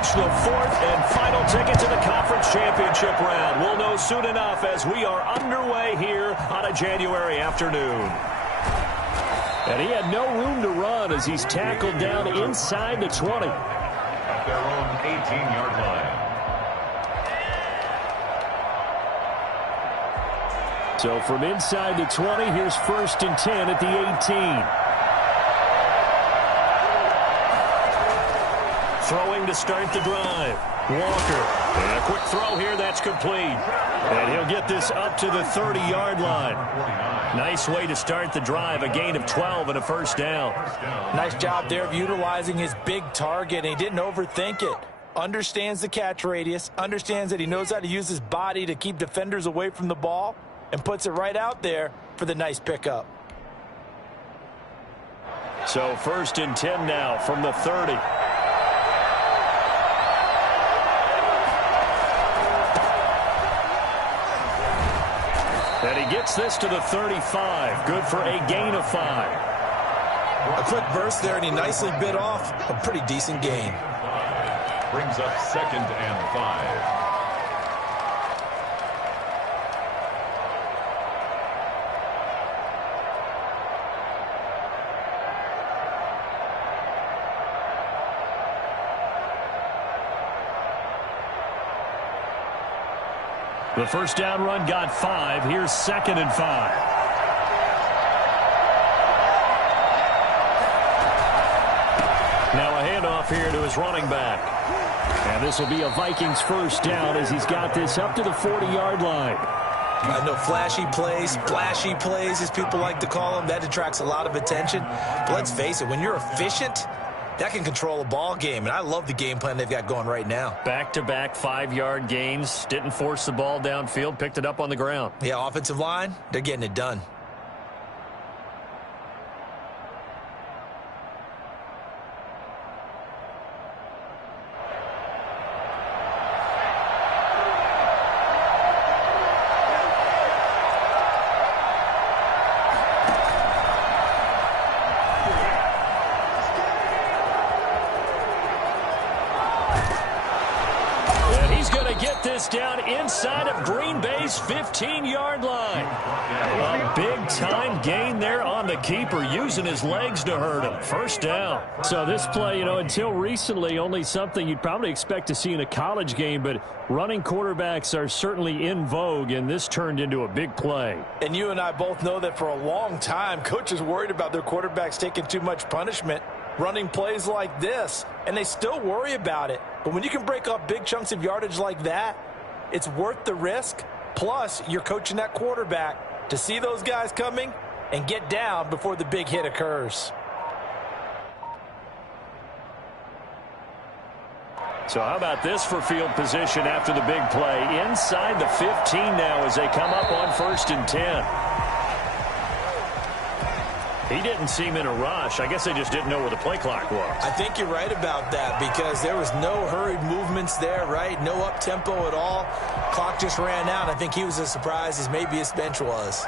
much the fourth and final ticket to the conference championship round. We'll know soon enough as we are underway here on a January afternoon. And he had no room to run as he's tackled down inside the 20. At their own 18-yard line. So from inside the 20, here's 1st and 10 at the 18. Throwing to start the drive. Walker. And a quick throw here that's complete. And he'll get this up to the 30-yard line. Nice way to start the drive. A gain of 12 and a first down. Nice job there of utilizing his big target. And he didn't overthink it. Understands the catch radius. Understands that he knows how to use his body to keep defenders away from the ball. And puts it right out there for the nice pickup. So 1st and 10 now from the 30. And he gets this to the 35. Good for a gain of 5. A quick burst there, and he nicely bit off a pretty decent gain. Brings up 2nd and 5. The first down run got 5. Here's 2nd and 5. Now a handoff here to his running back. And this will be a Vikings first down as he's got this up to the 40-yard line. I know flashy plays, splashy plays, as people like to call them, that attracts a lot of attention. But let's face it, when you're efficient, that can control a ball game, and I love the game plan they've got going right now. Back-to-back 5-yard gains. Didn't force the ball downfield. Picked it up on the ground. Yeah, offensive line, they're getting it done. Down inside of Green Bay's 15-yard line. A big-time gain there on the keeper, using his legs to hurt him. First down. So this play, until recently, only something you'd probably expect to see in a college game, but running quarterbacks are certainly in vogue, and this turned into a big play. And you and I both know that for a long time, coaches worried about their quarterbacks taking too much punishment, running plays like this, and they still worry about it. But when you can break up big chunks of yardage like that, it's worth the risk. Plus, you're coaching that quarterback to see those guys coming and get down before the big hit occurs. So how about this for field position after the big play? Inside the 15 now as they come up on 1st and 10. He didn't seem in a rush. I guess they just didn't know where the play clock was. I think you're right about that because there was no hurried movements there, right? No up-tempo at all. Clock just ran out. I think he was as surprised as maybe his bench was.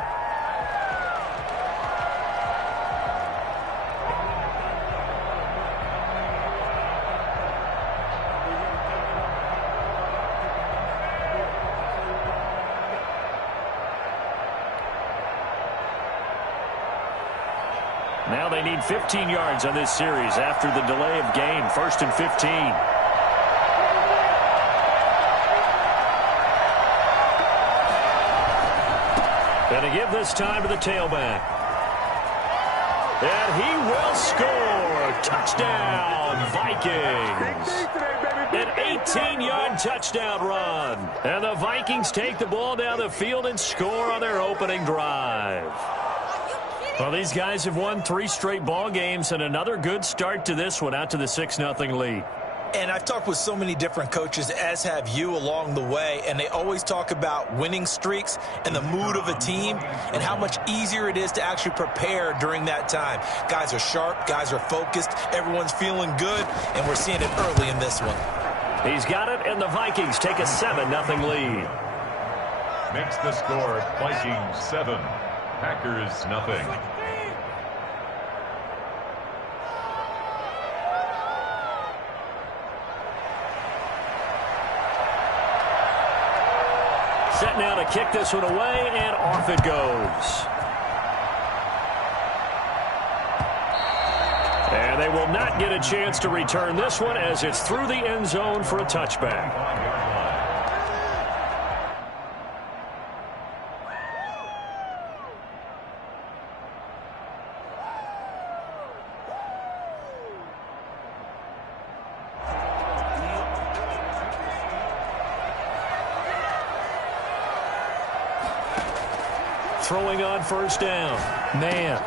Now they need 15 yards on this series after the delay of game. 1st and 15. And to give this time to the tailback. And he will score. Touchdown, Vikings. An 18-yard touchdown run. And the Vikings take the ball down the field and score on their opening drive. Well, these guys have won 3 straight ball games and another good start to this one out to the 6-0 lead. And I've talked with so many different coaches, as have you along the way, and they always talk about winning streaks and the mood of a team and how much easier it is to actually prepare during that time. Guys are sharp, guys are focused, everyone's feeling good, and we're seeing it early in this one. He's got it, and the Vikings take a 7-0 lead. Makes the score Vikings 7, Packers nothing. set now to kick this one away, and off it goes. And they will not get a chance to return this one as it's through the end zone for a touchback. Throwing on first down. Man.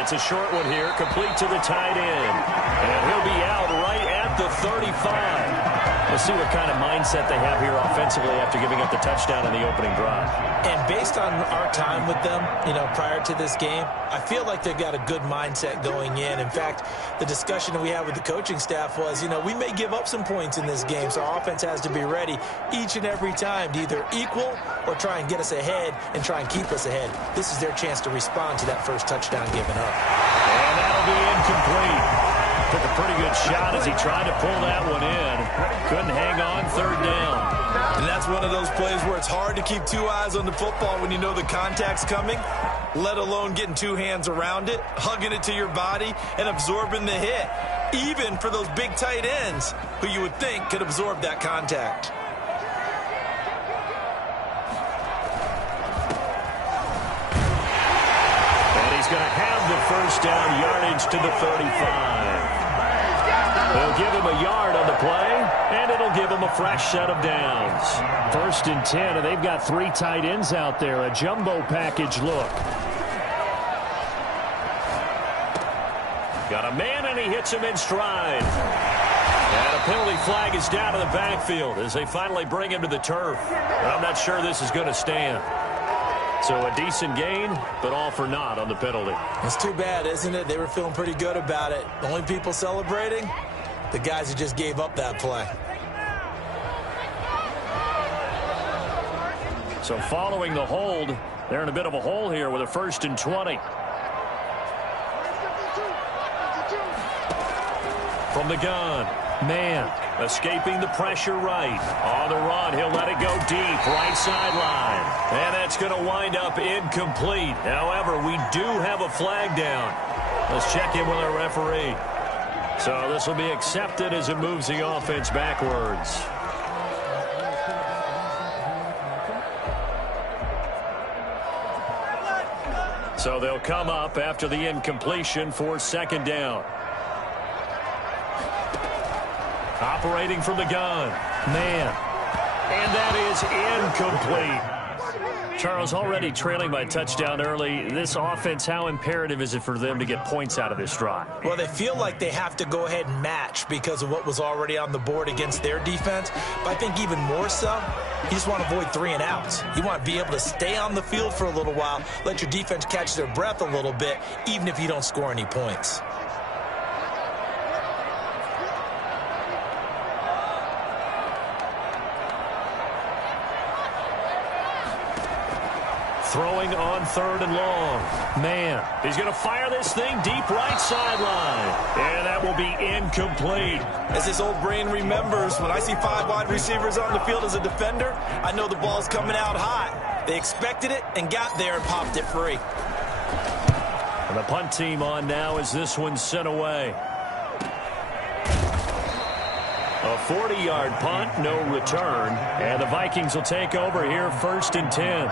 It's a short one here, complete to the tight end. And he'll be out right at the 35. Let's see what kind of mindset they have here offensively after giving up the touchdown in the opening drive. And based on our time with them, prior to this game, I feel like they've got a good mindset going in. In fact, the discussion that we had with the coaching staff was, we may give up some points in this game, so our offense has to be ready each and every time to either equal or try and get us ahead and try and keep us ahead. This is their chance to respond to that first touchdown given up. And that'll be incomplete. Took a pretty good shot as he tried to pull that one in. Couldn't hang on, third down. And that's one of those plays where it's hard to keep two eyes on the football when you know the contact's coming, let alone getting two hands around it, hugging it to your body, and absorbing the hit, even for those big tight ends who you would think could absorb that contact. And he's going to have the first down, yardage to the 35. They'll give him a yard on the play, and it'll give him a fresh set of downs. 1st and 10, and they've got 3 tight ends out there. A jumbo package look. Got a man, and he hits him in stride. And a penalty flag is down in the backfield as they finally bring him to the turf. I'm not sure this is going to stand. So a decent gain, but all for naught on the penalty. It's too bad, isn't it? They were feeling pretty good about it. The only people celebrating, the guys who just gave up that play. So following the hold, they're in a bit of a hole here with a 1st and 20. From the gun, man, escaping the pressure right. On the run, he'll let it go deep, right sideline. And that's going to wind up incomplete. However, we do have a flag down. Let's check in with our referee. So this will be accepted as it moves the offense backwards. So they'll come up after the incompletion for 2nd down. Operating from the gun. Man. And that is incomplete. Charles, already trailing by touchdown early. This offense, how imperative is it for them to get points out of this drive? Well, they feel like they have to go ahead and match because of what was already on the board against their defense. But I think even more so, you just want to avoid 3 and outs. You want to be able to stay on the field for a little while, let your defense catch their breath a little bit, even if you don't score any points. Throwing on 3rd and long. Man, he's going to fire this thing deep right sideline. And that will be incomplete. As this old brain remembers, when I see 5 wide receivers on the field as a defender, I know the ball's coming out hot. They expected it and got there and popped it free. And the punt team on now as this one's sent away. A 40-yard punt, no return. And the Vikings will take over here 1st and 10.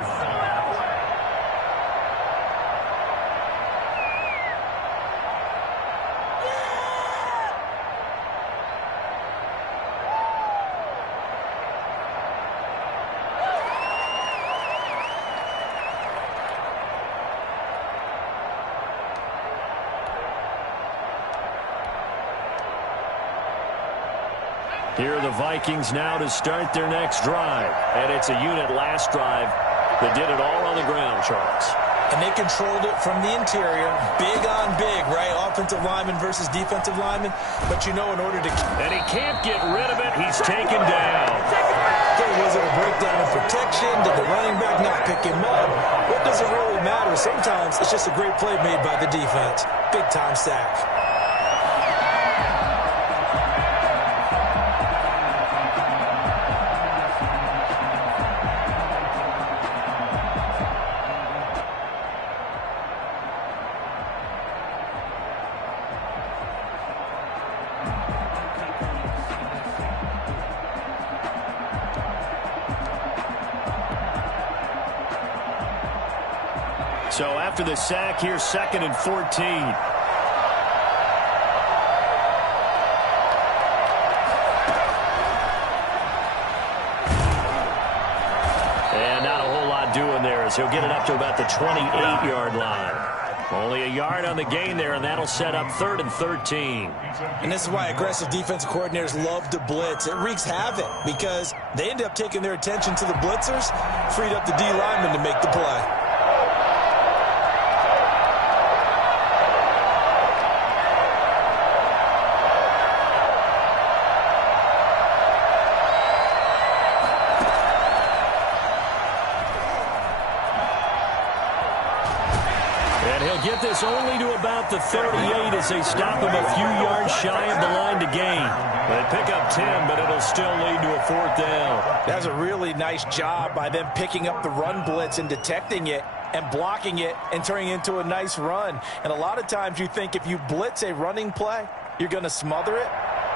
Here are the Vikings now to start their next drive. And it's a unit last drive that did it all on the ground, Charles. And they controlled it from the interior, big on big, right? Offensive lineman versus defensive lineman. But in order to... And he can't get rid of it. He's taken down. Okay, was it a breakdown in protection? Did the running back not pick him up? What does it really matter? Sometimes it's just a great play made by the defense. Big-time sack. So after the sack, here's 2nd and 14. Doing there as he'll get it up to about the 28-yard line. Only a yard on the gain there, and that'll set up 3rd and 13. And this is why aggressive defensive coordinators love to blitz. It wreaks havoc because they end up taking their attention to the blitzers, freed up the D lineman to make the play. Get this only to about the 38 as they stop him a few yards shy of the line to gain. They pick up 10, but it'll still lead to a 4th down. That's a really nice job by them picking up the run blitz and detecting it and blocking it and turning it into a nice run. And a lot of times you think if you blitz a running play, you're going to smother it.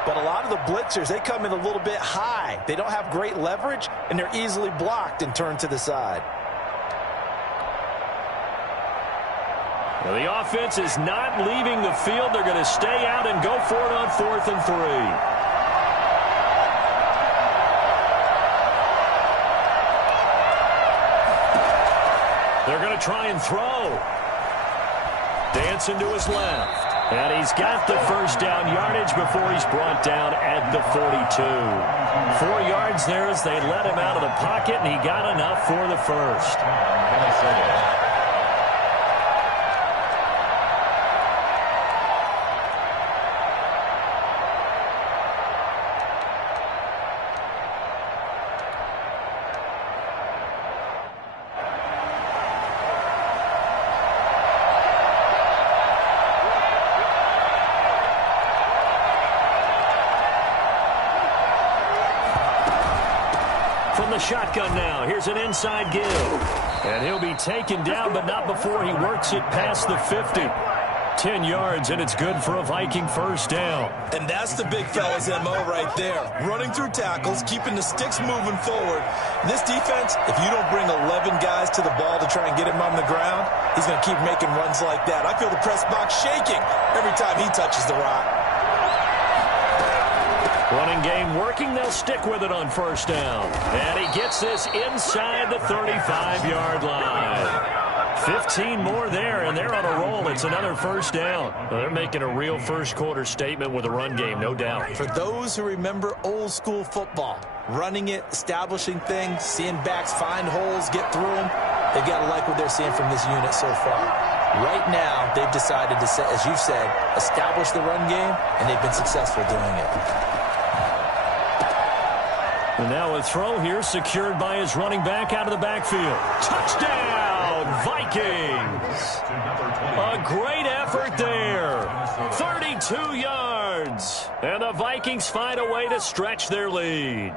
But a lot of the blitzers, they come in a little bit high. They don't have great leverage, and they're easily blocked and turned to the side. Well, the offense is not leaving the field. They're going to stay out and go for it on 4th and 3. They're going to try and throw. Dancing to his left. And he's got the 1st down yardage before he's brought down at the 42. 4 yards there as they let him out of the pocket, and he got enough for the 1st. The shotgun now. Here's an inside give. And he'll be taken down, but not before he works it past the 50. 10 yards, and it's good for a Viking 1st down. And that's the big fella's MO right there. Running through tackles, keeping the sticks moving forward. This defense, if you don't bring 11 guys to the ball to try and get him on the ground, he's going to keep making runs like that. I feel the press box shaking every time he touches the rock. Running game working. They'll stick with it on 1st down. And he gets this inside the 35-yard line. 15 more there, and they're on a roll. It's another 1st down. Well, they're making a real first-quarter statement with a run game, no doubt. For those who remember old-school football, running it, establishing things, seeing backs find holes, get through them, they've got to like what they're seeing from this unit so far. Right now, they've decided to, as you said, establish the run game, and they've been successful doing it. And now a throw here secured by his running back out of the backfield. Touchdown, Vikings! A great effort there. 32 yards. And the Vikings find a way to stretch their lead.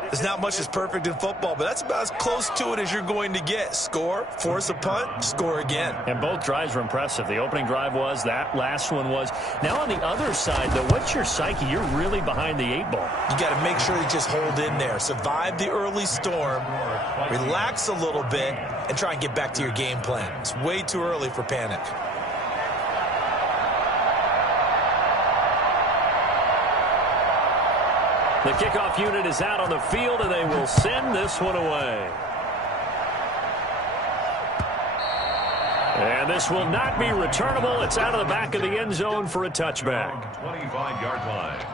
There's not much that's perfect in football, but that's about as close to it as you're going to get. Score, force a punt, score again. And both drives were impressive. The opening drive was, that last one was. Now on the other side, though, what's your psyche? You're really behind the 8 ball. You got to make sure you just hold in there. Survive the early storm, relax a little bit, and try and get back to your game plan. It's way too early for panic. The kickoff unit is out on the field, and they will send this one away. And this will not be returnable. It's out of the back of the end zone for a touchback. 25-yard line.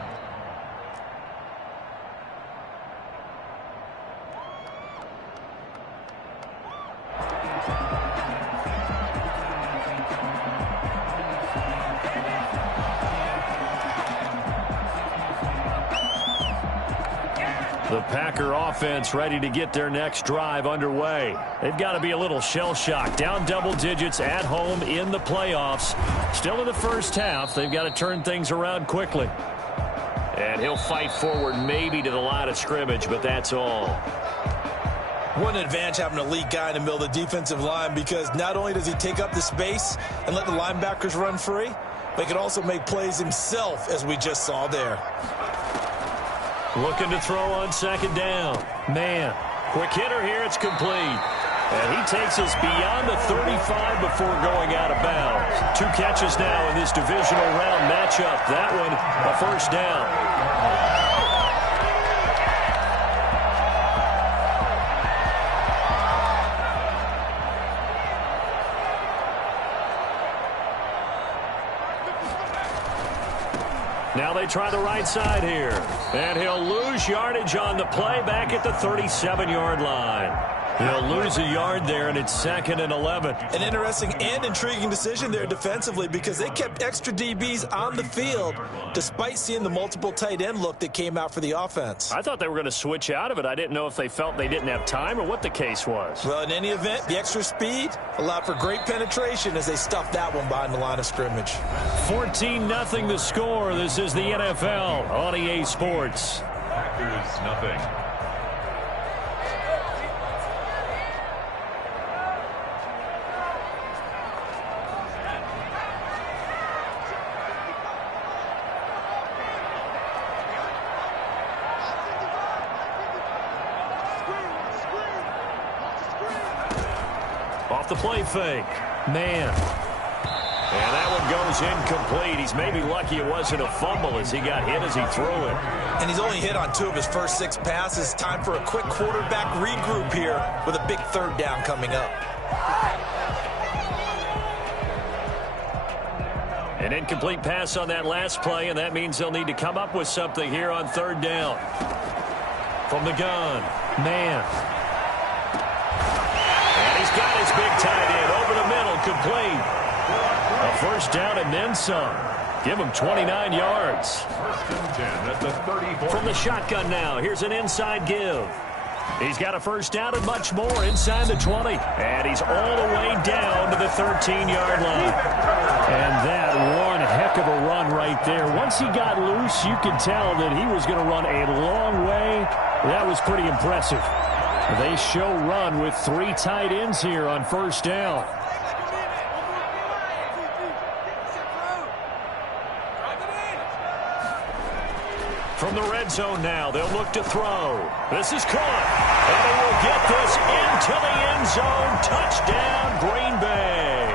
The Packer offense ready to get their next drive underway. They've got to be a little shell-shocked. Down double digits at home in the playoffs. Still in the first half. They've got to turn things around quickly. And he'll fight forward maybe to the line of scrimmage, but that's all. What an advantage having an elite guy in the middle of the defensive line, because not only does he take up the space and let the linebackers run free, but he can also make plays himself, as we just saw there. Looking to throw on 2nd down. Man, quick hitter here. It's complete. And he takes us beyond the 35 before going out of bounds. 2 catches now in this divisional round matchup. That one, a first down. Now they try the right side here. And he'll lose yardage on the play back at the 37-yard line. He'll lose a yard there, and it's 2nd and 11. An interesting and intriguing decision there defensively because they kept extra DBs on the field despite seeing the multiple tight end look that came out for the offense. I thought they were going to switch out of it. I didn't know if they felt they didn't have time or what the case was. Well, in any event, the extra speed allowed for great penetration as they stuffed that one behind the line of scrimmage. 14-0 the score. This is the NFL on EA Sports. Packers nothing. Off the play fake. Man. And that one goes incomplete. He's maybe lucky it wasn't a fumble as he got hit as he threw it. And he's only hit on 2 of his first 6 passes. Time for a quick quarterback regroup here with a big 3rd down coming up. An incomplete pass on that last play, and that means they'll need to come up with something here on 3rd down. From the gun. Man. Got his big tight end over the middle, complete. A first down and then some. Give him 29 yards. 1st and 10 at the 34. From the shotgun now, here's an inside give. He's got a first down and much more inside the 20. And he's all the way down to the 13-yard line. And that one heck of a run right there. Once he got loose, you could tell that he was going to run a long way. That was pretty impressive. They show run with 3 tight ends here on first down. From the red zone now, they'll look to throw. This is caught. And they will get this into the end zone. Touchdown, Green Bay.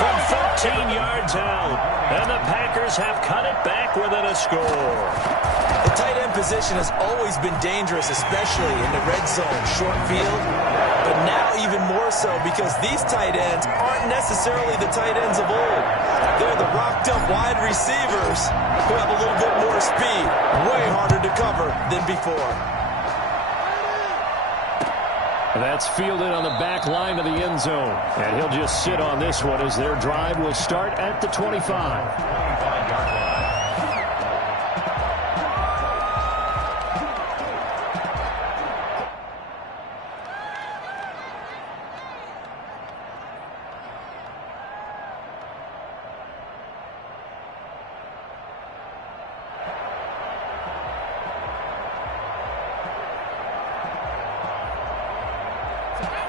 From 13 yards out. And the Packers have cut it back within a score. The tight end position has always been dangerous, especially in the red zone, short field. But now even more so because these tight ends aren't necessarily the tight ends of old. They're the rocked-up wide receivers who have a little bit more speed. Way harder to cover than before. That's fielded on the back line of the end zone. And he'll just sit on this one as their drive will start at the 25. 25-yard line.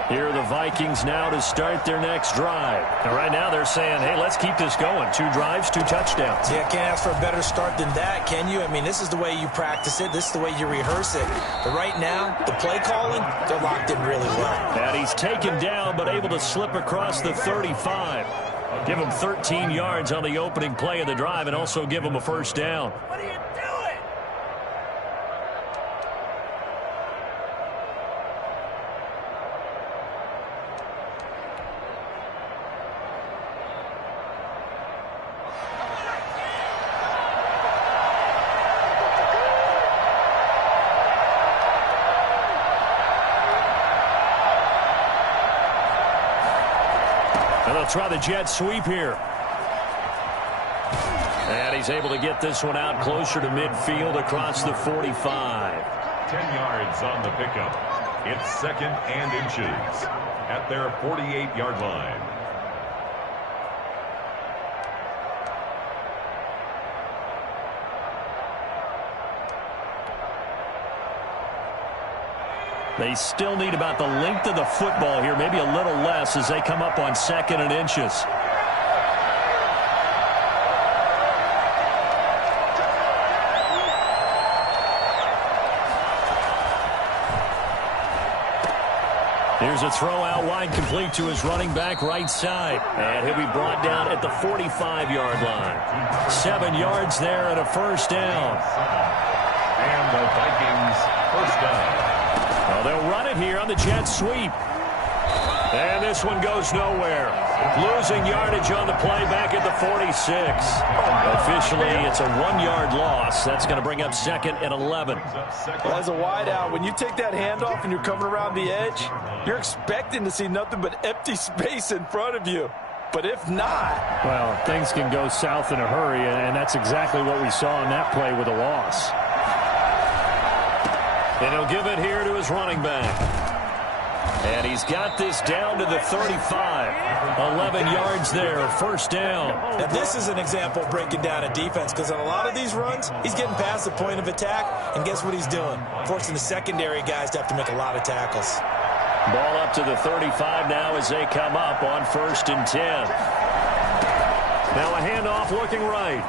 Here are the Vikings now to start their next drive. And right now they're saying, hey, let's keep this going. 2 drives, 2 touchdowns. Yeah, can't ask for a better start than that, can you? I mean, this is the way you practice it. This is the way you rehearse it. But right now, the play calling, they're locked in really well. And he's taken down but able to slip across the 35. Give him 13 yards on the opening play of the drive and also give him a first down. What are you doing? And they'll try the jet sweep here. And he's able to get this one out closer to midfield across the 45. 10 yards on the pickup. It's 2nd and inches at their 48-yard line. They still need about the length of the football here, maybe a little less as they come up on 2nd and inches. Here's a throw out wide, complete to his running back right side. And he'll be brought down at the 45-yard line. 7 yards there and a first down. And the Vikings first down. Well, they'll run it here on the jet sweep. And this one goes nowhere. Losing yardage on the play back at the 46. Officially, it's a 1-yard loss. That's going to bring up 2nd and 11. Well, as a wideout, when you take that handoff and you're coming around the edge, you're expecting to see nothing but empty space in front of you. But if not... Well, things can go south in a hurry, and that's exactly what we saw in that play with a loss. And he'll give it here to his running back. And he's got this down to the 35. 11 yards there, first down. Now, this is an example of breaking down a defense, because on a lot of these runs, he's getting past the point of attack, and guess what he's doing? Forcing the secondary guys to have to make a lot of tackles. Ball up to the 35 now as they come up on 1st and 10. Now a handoff looking right.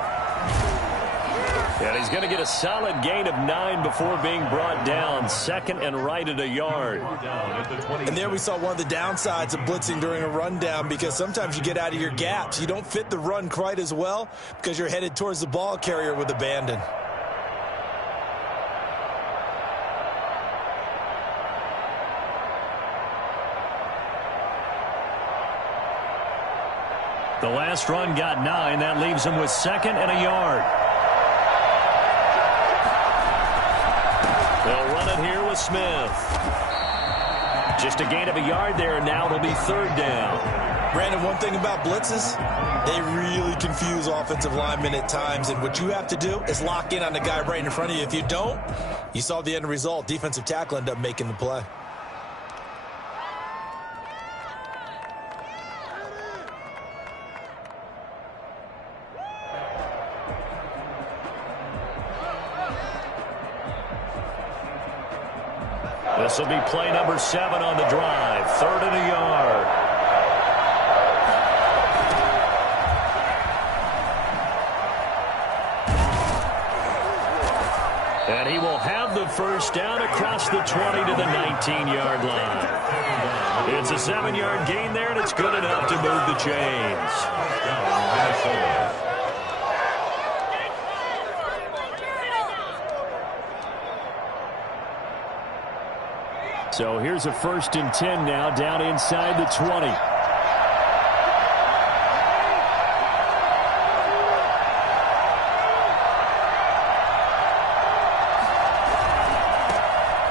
And he's going to get a solid gain of 9 before being brought down. 2nd and right at a yard. And there we saw one of the downsides of blitzing during a rundown, because sometimes you get out of your gaps. You don't fit the run quite as well because you're headed towards the ball carrier with abandon. The last run got 9. That leaves him with 2nd and a yard. They'll run it here with Smith. Just a gain of a yard there. Now it'll be 3rd down. Brandon, one thing about blitzes, they really confuse offensive linemen at times. And what you have to do is lock in on the guy right in front of you. If you don't, you saw the end result. Defensive tackle ended up making the play. This will be play number 7 on the drive. 3rd and a yard. And he will have the first down across the 20 to the 19-yard line. It's a 7-yard gain there, and it's good enough to move the chains. So here's a 1st and 10 now, down inside the 20.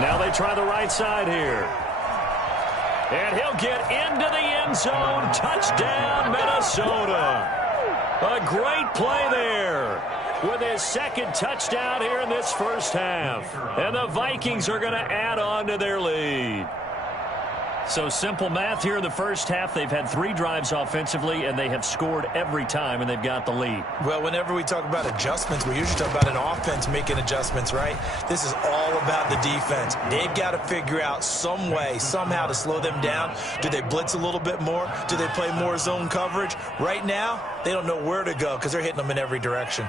Now they try the right side here. And he'll get into the end zone. Touchdown, Minnesota. A great play there with his 2nd touchdown here in this first half. And the Vikings are going to add on to their lead. So simple math here in the first half. They've had 3 drives offensively, and they have scored every time, and they've got the lead. Well, whenever we talk about adjustments, we usually talk about an offense making adjustments, right? This is all about the defense. They've got to figure out some way, somehow to slow them down. Do they blitz a little bit more? Do they play more zone coverage? Right now, they don't know where to go because they're hitting them in every direction.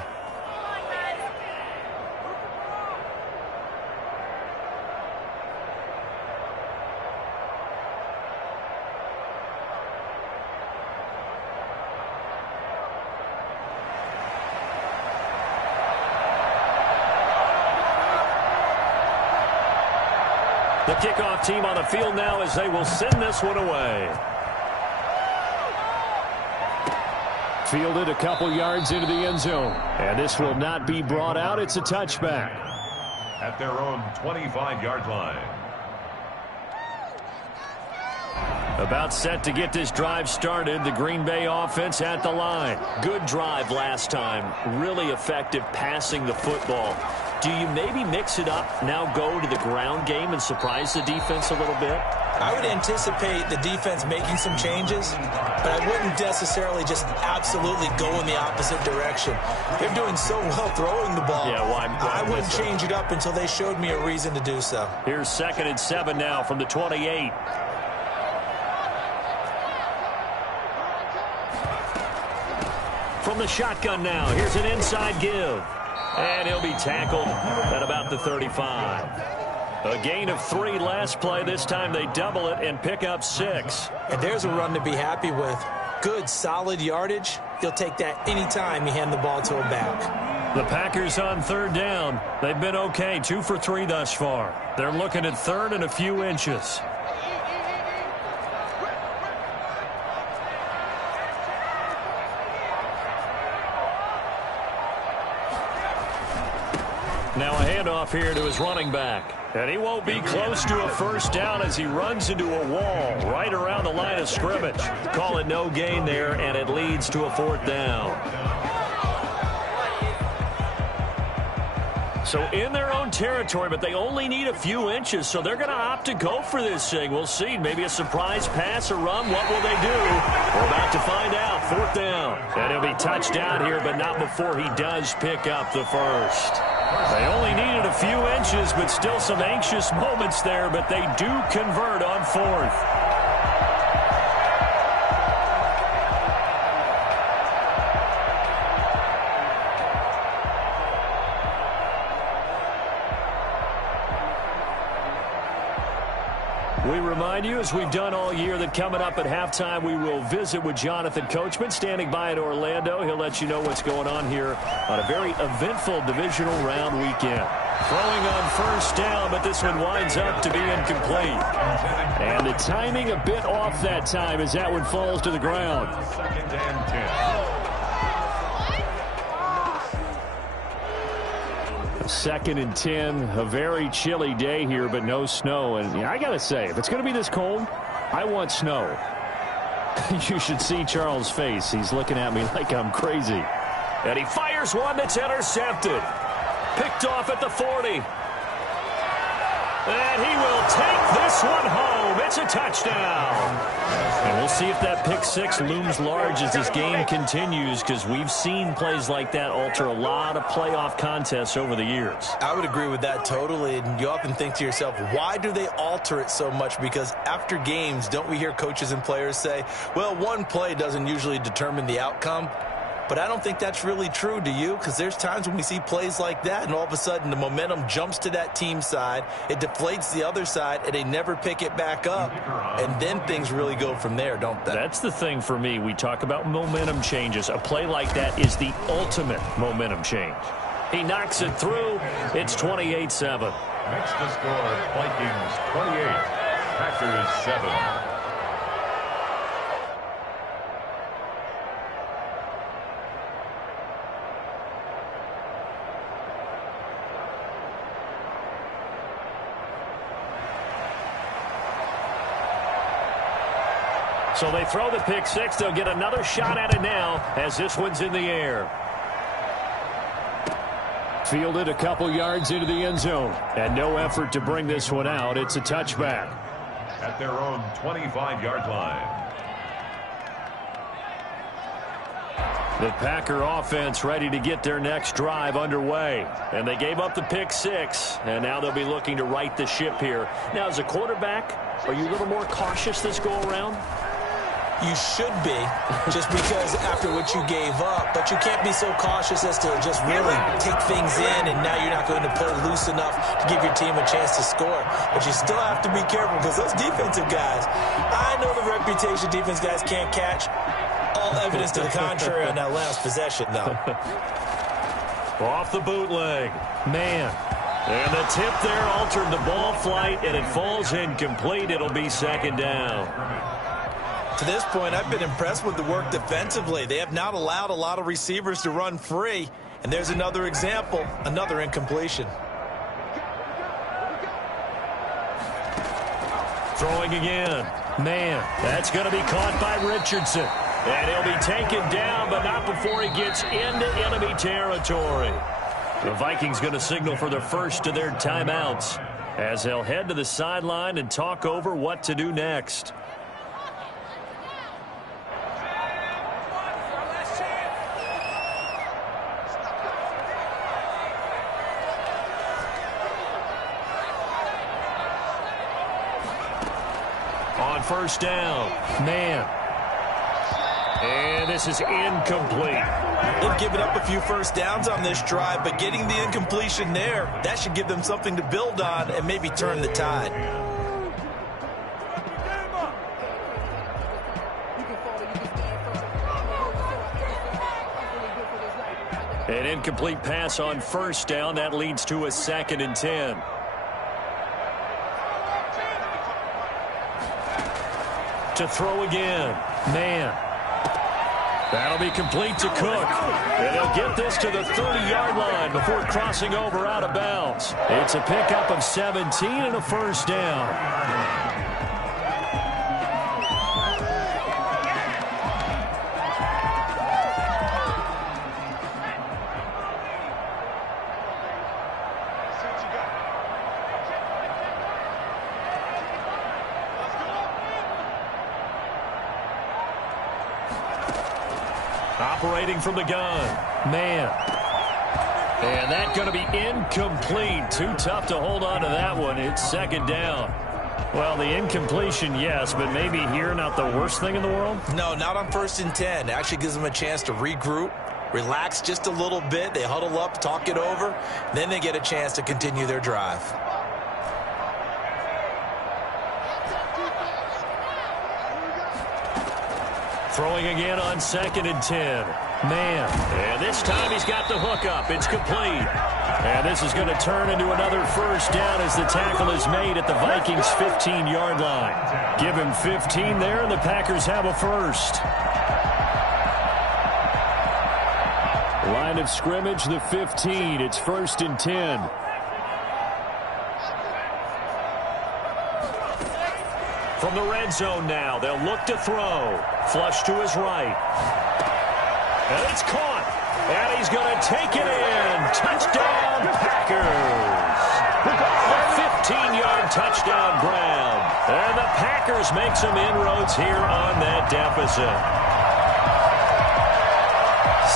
The kickoff team on the field now as they will send this one away. Fielded a couple yards into the end zone. And this will not be brought out. It's a touchback. At their own 25-yard line. About set to get this drive started. The Green Bay offense at the line. Good drive last time. Really effective passing the football. Do you maybe mix it up, now go to the ground game and surprise the defense a little bit? I would anticipate the defense making some changes, but I wouldn't necessarily just absolutely go in the opposite direction. They're doing so well throwing the ball. Yeah, why I wouldn't change it up until they showed me a reason to do so. Here's 2nd and 7 now from the 28. From the shotgun now, here's an inside give. And he'll be tackled at about the 35. A gain of 3 last play. This time they double it and pick up 6. And there's a run to be happy with. Good, solid yardage. He'll take that anytime you hand the ball to him back. The Packers on 3rd down. They've been okay, 2 for 3 thus far. They're looking at 3rd and a few inches. Now a handoff here to his running back. And he won't be close to a first down as he runs into a wall right around the line of scrimmage. Call it no gain there, and it leads to a 4th down. So in their own territory, but they only need a few inches, so they're going to opt to go for this thing. We'll see. Maybe a surprise pass or run. What will they do? We're about to find out. 4th down. And he'll be touched down here, but not before he does pick up the first. They only needed a few inches, but still some anxious moments there, but they do convert on 4th. We remind you, as we've done all year, that coming up at halftime, we will visit with Jonathan Coachman, standing by in Orlando. He'll let you know what's going on here on a very eventful divisional round weekend. Throwing on first down, but this one winds up to be incomplete. And the timing a bit off that time as that one falls to the ground. 2nd and 10. 2nd and 10, a very chilly day here, but no snow. And I got to say, if it's going to be this cold, I want snow. You should see Charles' face. He's looking at me like I'm crazy. And he fires one that's intercepted. Picked off at the 40. And he will take this one home. It's a touchdown. And we'll see if that pick 6 looms large as this game continues, because we've seen plays like that alter a lot of playoff contests over the years. I would agree with that totally. And you often think to yourself, why do they alter it so much? Because after games, don't we hear coaches and players say, well, one play doesn't usually determine the outcome? But I don't think that's really true, do you? Because there's times when we see plays like that, and all of a sudden the momentum jumps to that team side, it deflates the other side, and they never pick it back up. And then things really go from there, don't they? That's the thing for me. We talk about momentum changes. A play like that is the ultimate momentum change. He knocks it through. It's 28-7. Makes the score Vikings 28, Packers 7. So they throw the pick 6. They'll get another shot at it now as this one's in the air. Fielded a couple yards into the end zone. And no effort to bring this one out. It's a touchback. At their own 25-yard line. The Packer offense ready to get their next drive underway. And they gave up the pick 6. And now they'll be looking to right the ship here. Now, as a quarterback, are you a little more cautious this go around? You should be, just because after what you gave up. But you can't be so cautious as to just really take things in, and now you're not going to play loose enough to give your team a chance to score. But you still have to be careful, because those defensive guys, I know the reputation defense guys can't catch. All evidence to the contrary on that last possession, though. Off the bootleg. Man. And the tip there altered the ball flight, and it falls incomplete. It'll be 2nd down. To this point, I've been impressed with the work defensively. They have not allowed a lot of receivers to run free. And there's another example, another incompletion. Throwing again. Man, that's going to be caught by Richardson. And he'll be taken down, but not before he gets into enemy territory. The Vikings going to signal for the first of their timeouts as they'll head to the sideline and talk over what to do next. On first down, man. And this is incomplete. They've given up a few first downs on this drive, but getting the incompletion there, that should give them something to build on and maybe turn the tide. An incomplete pass on first down. That leads to a 2nd and 10. To throw again. Man. That'll be complete to Cook. And he'll get this to the 30-yard line before crossing over out of bounds. It's a pickup of 17 and a first down. Operating from the gun. Man. And that's going to be incomplete. Too tough to hold on to that one. It's 2nd down. Well, the incompletion, yes, but maybe here not the worst thing in the world? No, not on 1st and 10. It actually gives them a chance to regroup, relax just a little bit. They huddle up, talk it over. Then they get a chance to continue their drive. Throwing again on 2nd and 10. Man. And this time he's got the hook up. It's complete. And this is going to turn into another first down as the tackle is made at the Vikings' 15-yard line. Give him 15 there, and the Packers have a first. Line of scrimmage, the 15. It's 1st and 10. From the red zone now, they'll look to throw. Flush to his right. And it's caught. And he's going to take it in. Touchdown, Packers. A 15-yard touchdown grab. And the Packers make some inroads here on that deficit.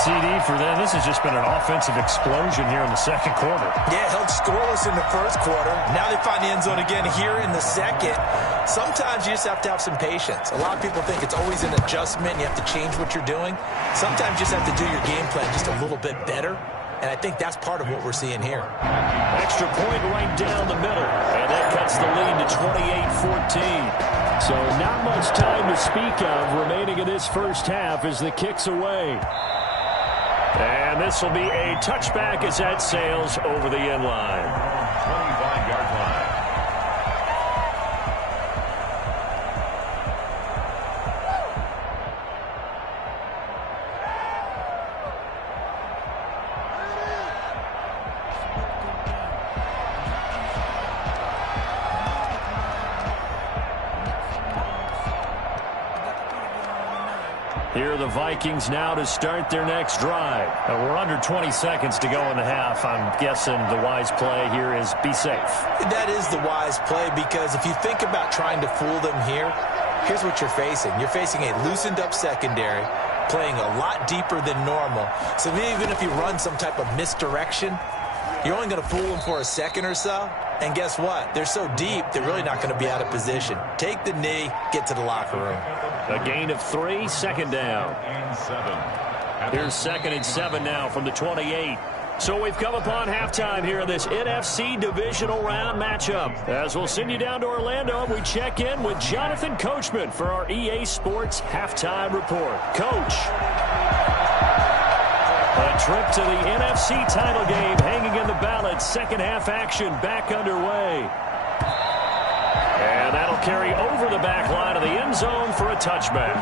CD for them. This has just been an offensive explosion here in the 2nd quarter. Yeah, held scoreless in the 1st quarter. Now they find the end zone again here in the 2nd. Sometimes you just have to have some patience. A lot of people think it's always an adjustment. You have to change what you're doing. Sometimes you just have to do your game plan just a little bit better. And I think that's part of what we're seeing here. Extra point right down the middle. And that cuts the lead to 28-14. So not much time to speak of remaining in this first half as the kick's away. And this will be a touchback as that sails over the end line. 25-yard line. Here are the Vikings now to start their next drive. We're under 20 seconds to go in the half. I'm guessing the wise play here is be safe. That is the wise play, because if you think about trying to fool them here, here's what you're facing. You're facing a loosened up secondary, playing a lot deeper than normal. So even if you run some type of misdirection, you're only going to fool them for a second or so. And guess what? They're so deep, they're really not going to be out of position. Take the knee, get to the locker room. A gain of 3, 2nd down. Here's 2nd and 7 now from the 28. So we've come upon halftime here in this NFC divisional round matchup. As we'll send you down to Orlando, we check in with Jonathan Coachman for our EA Sports Halftime Report. Coach. A trip to the NFC title game hanging in the balance. 2nd half action back underway. And that'll carry over the back line of the end zone for a touchback.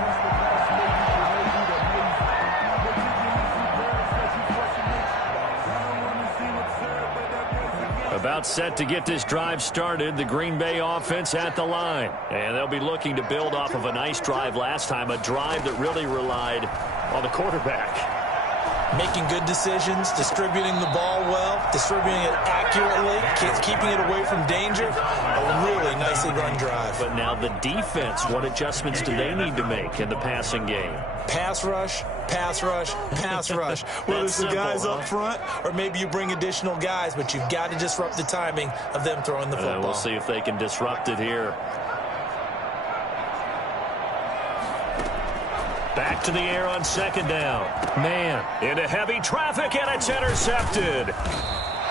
About set to get this drive started, the Green Bay offense at the line. And they'll be looking to build off of a nice drive last time, a drive that really relied on the quarterback. Making good decisions, distributing the ball well, distributing it accurately, keeping it away from danger. A really nicely run drive. But now the defense, what adjustments do they need to make in the passing game? Pass rush, pass rush, pass rush. Whether it's the guys up front or maybe you bring additional guys, but you've got to disrupt the timing of them throwing the football. We'll see if they can disrupt it here. Back back to the air on second down. Man, into heavy traffic, and it's intercepted.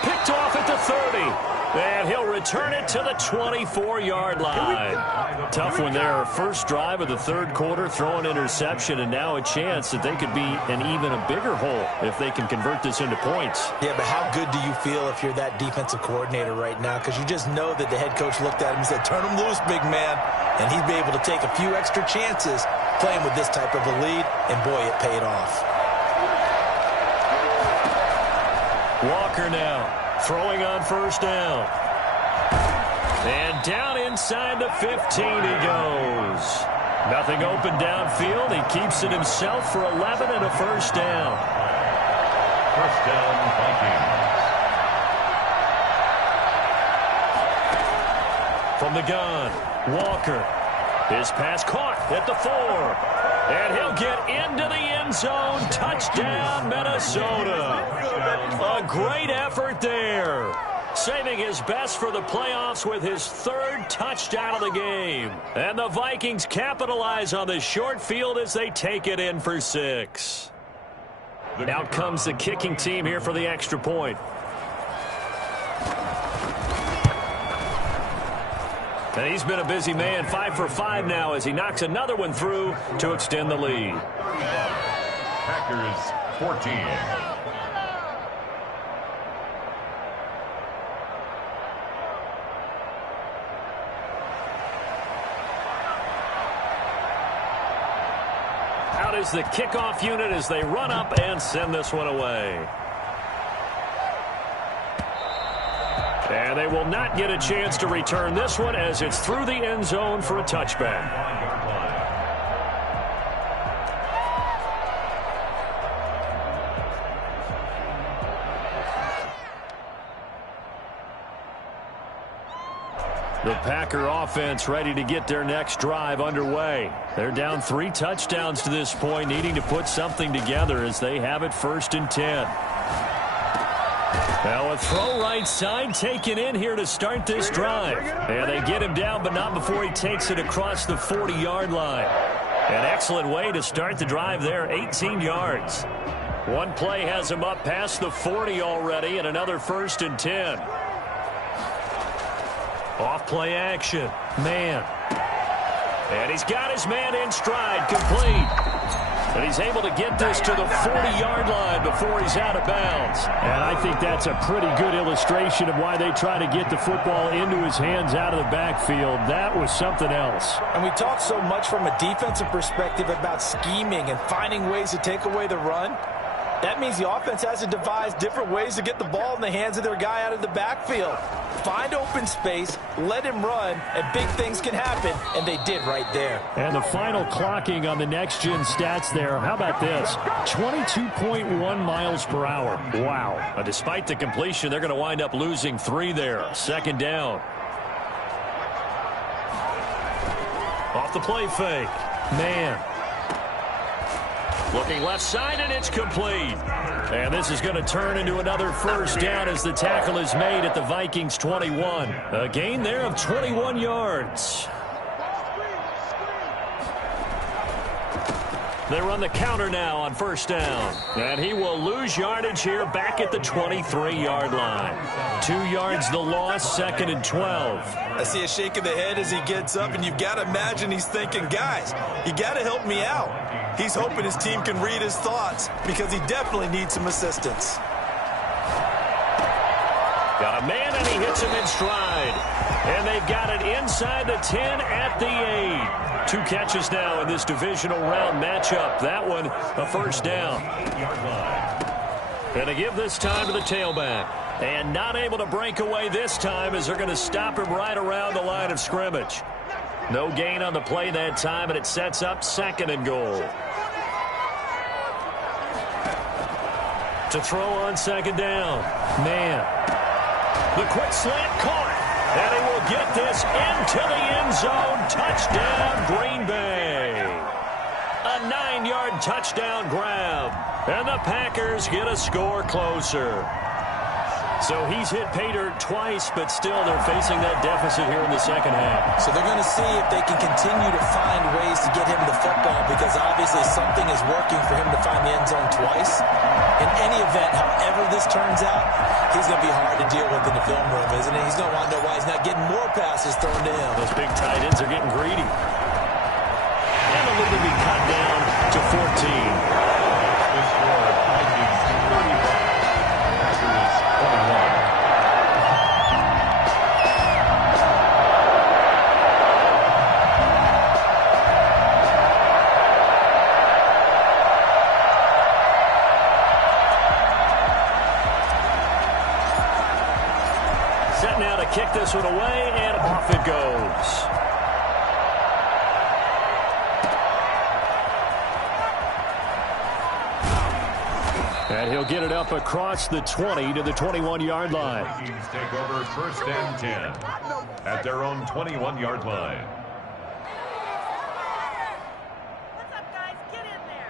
Picked off at the 30. And he'll return it to the 24-yard line. Tough one there. First drive of the third quarter, throw an interception, and now a chance that they could be an even a bigger hole if they can convert this into points. Yeah, but how good do you feel if you're that defensive coordinator right now? Because you just know that the head coach looked at him and said, turn him loose, big man. And he'd be able to take a few extra chances playing with this type of a lead, and boy, it paid off. Walker now. Throwing on first down. And down inside the 15 he goes. Nothing open downfield. He keeps it himself for 11 and a first down. First down, Vikings. From the gun, Walker. His pass caught at the 4. And he'll get into the end zone. Touchdown, Minnesota. A great effort there. Saving his best for the playoffs with his third touchdown of the game. And the Vikings capitalize on the short field as they take it in for 6. Out comes the kicking team here for the extra point. And he's been a busy man, 5 for 5 now as he knocks another one through to extend the lead. Packers 14. Out is the kickoff unit as they run up and send this one away. And they will not get a chance to return this one as it's through the end zone for a touchback. The Packer offense ready to get their next drive underway. They're down 3 touchdowns to this point, needing to put something together as they have it 1st and 10. Now a throw right side taken in here to start this drive. And they get him down, but not before he takes it across the 40-yard line. An excellent way to start the drive there, 18 yards. One play has him up past the 40 already, and another 1st and 10. Off play action. Man. And he's got his man in stride, complete. And he's able to get this to the 40-yard line before he's out of bounds. And I think that's a pretty good illustration of why they try to get the football into his hands out of the backfield. That was something else. And we talk so much from a defensive perspective about scheming and finding ways to take away the run. That means the offense has to devise different ways to get the ball in the hands of their guy out of the backfield. Find open space, let him run, and big things can happen, and they did right there. And the final clocking on the next-gen stats there, how about this? 22.1 miles per hour. Wow. Despite the completion, they're going to wind up losing 3 there. 2nd down. Off the play fake. Man. Looking left side, and it's complete. And this is going to turn into another 1st down as the tackle is made at the Vikings 21. A gain there of 21 yards. They run the counter now on 1st down. And he will lose yardage here back at the 23-yard line. 2 yards the loss, 2nd and 12. I see a shake of the head as he gets up, and you've got to imagine he's thinking, guys, you got to help me out. He's hoping his team can read his thoughts because he definitely needs some assistance. Got a man, and he hits him in stride. And they've got it inside the 10 at the 8. 2 catches now in this divisional round matchup. That one a 1st down. And they give this time to the tailback. And not able to break away this time as they're going to stop him right around the line of scrimmage. No gain on the play that time, and it sets up 2nd and goal. To throw on 2nd down. Man. The quick slant caught. And he will get this into the end zone. Touchdown, Green Bay. A 9-yard touchdown grab. And the Packers get a score closer. So he's hit pay dirt twice, but still they're facing that deficit here in the second half. So they're going to see if they can continue to find ways to get him the football, because obviously something is working for him to find the end zone twice. In any event, however this turns out, he's going to be hard to deal with in the film room, isn't he? He's going to want to know why he's not getting more passes thrown to him. Those big tight ends are getting greedy. And the lead will be cut down to 14. The score, Vikings 35, Packers 21. Set now to kick this one away, and off it goes. And he'll get it up across the 20 to the 21-yard line. Vikings take over 1st and 10 at their own 21-yard line. What's up, guys? Get in there.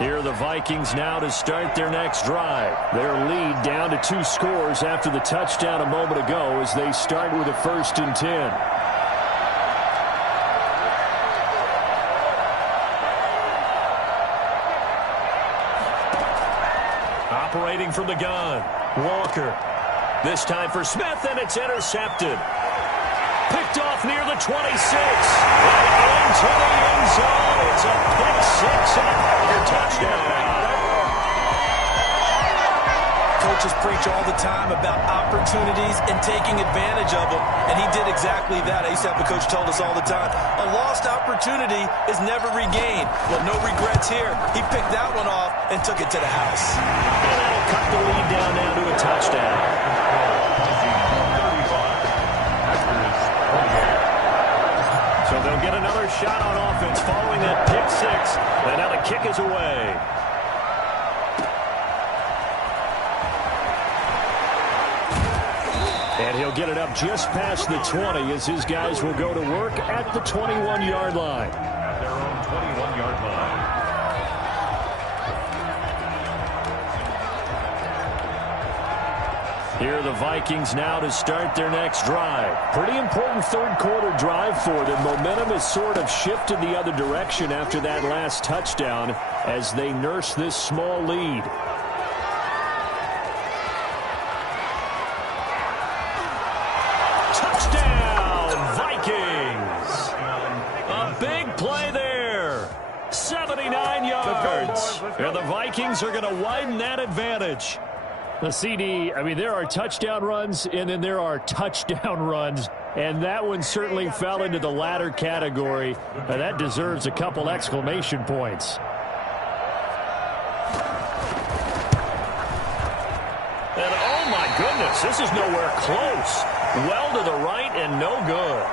Here are the Vikings now to start their next drive. Their lead down to 2 scores after the touchdown a moment ago as they start with a 1st and 10. Operating from the gun, Walker. This time for Smith, and it's intercepted. Picked off near the 26. And into the end zone. It's a pick 6 and a Packer touchdown. Coaches preach all the time about opportunities and taking advantage of them, and he did exactly that. I used to have a coach told us all the time, a lost opportunity is never regained. Well, no regrets here. He picked that one off and took it to the house. And that'll cut the lead down now to a touchdown. So they'll get another shot on offense following that pick 6. And now the kick is away. And he'll get it up just past the 20 as his guys will go to work at the 21-yard line. At their own 21-yard line. Here are the Vikings now to start their next drive. Pretty important third-quarter drive for them. Momentum has sort of shifted the other direction after that last touchdown as they nurse this small lead. Touchdown, Vikings! A big play there. 79 yards. And the Vikings are going to widen that advantage. The CD, I mean, there are touchdown runs, and then there are touchdown runs, and that one certainly fell into the latter category. Now, that deserves a couple exclamation points. And, oh, my goodness, this is nowhere close. Well to the right and no good.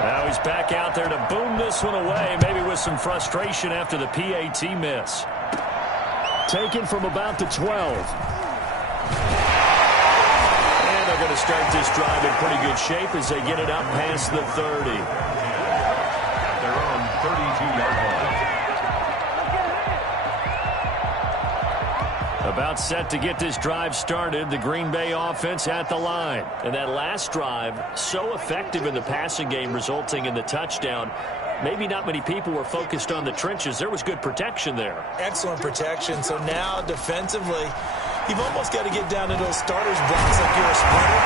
Now he's back out there to boom this one away, maybe with some frustration after the PAT miss. Taken from about the 12. And they're going to start this drive in pretty good shape as they get it up past the 30. At their own 32-yard line. About set to get this drive started, the Green Bay offense at the line. And that last drive, so effective in the passing game, resulting in the touchdown. Maybe not many people were focused on the trenches. There was good protection there. Excellent protection. So now defensively, you've almost got to get down to those starters blocks like you're a sprinter.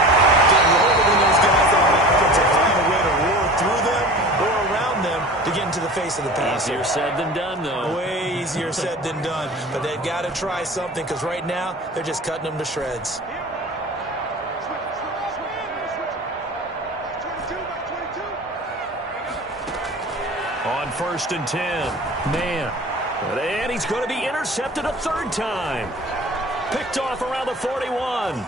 Get loaded in those guys on offense and find a way to roar through them or around them to get into the face of the passer. Easier said than done, though. Way easier said than done. But they've got to try something because right now they're just cutting them to shreds. On 1st and 10, man. And he's going to be intercepted a third time. Picked off around the 41.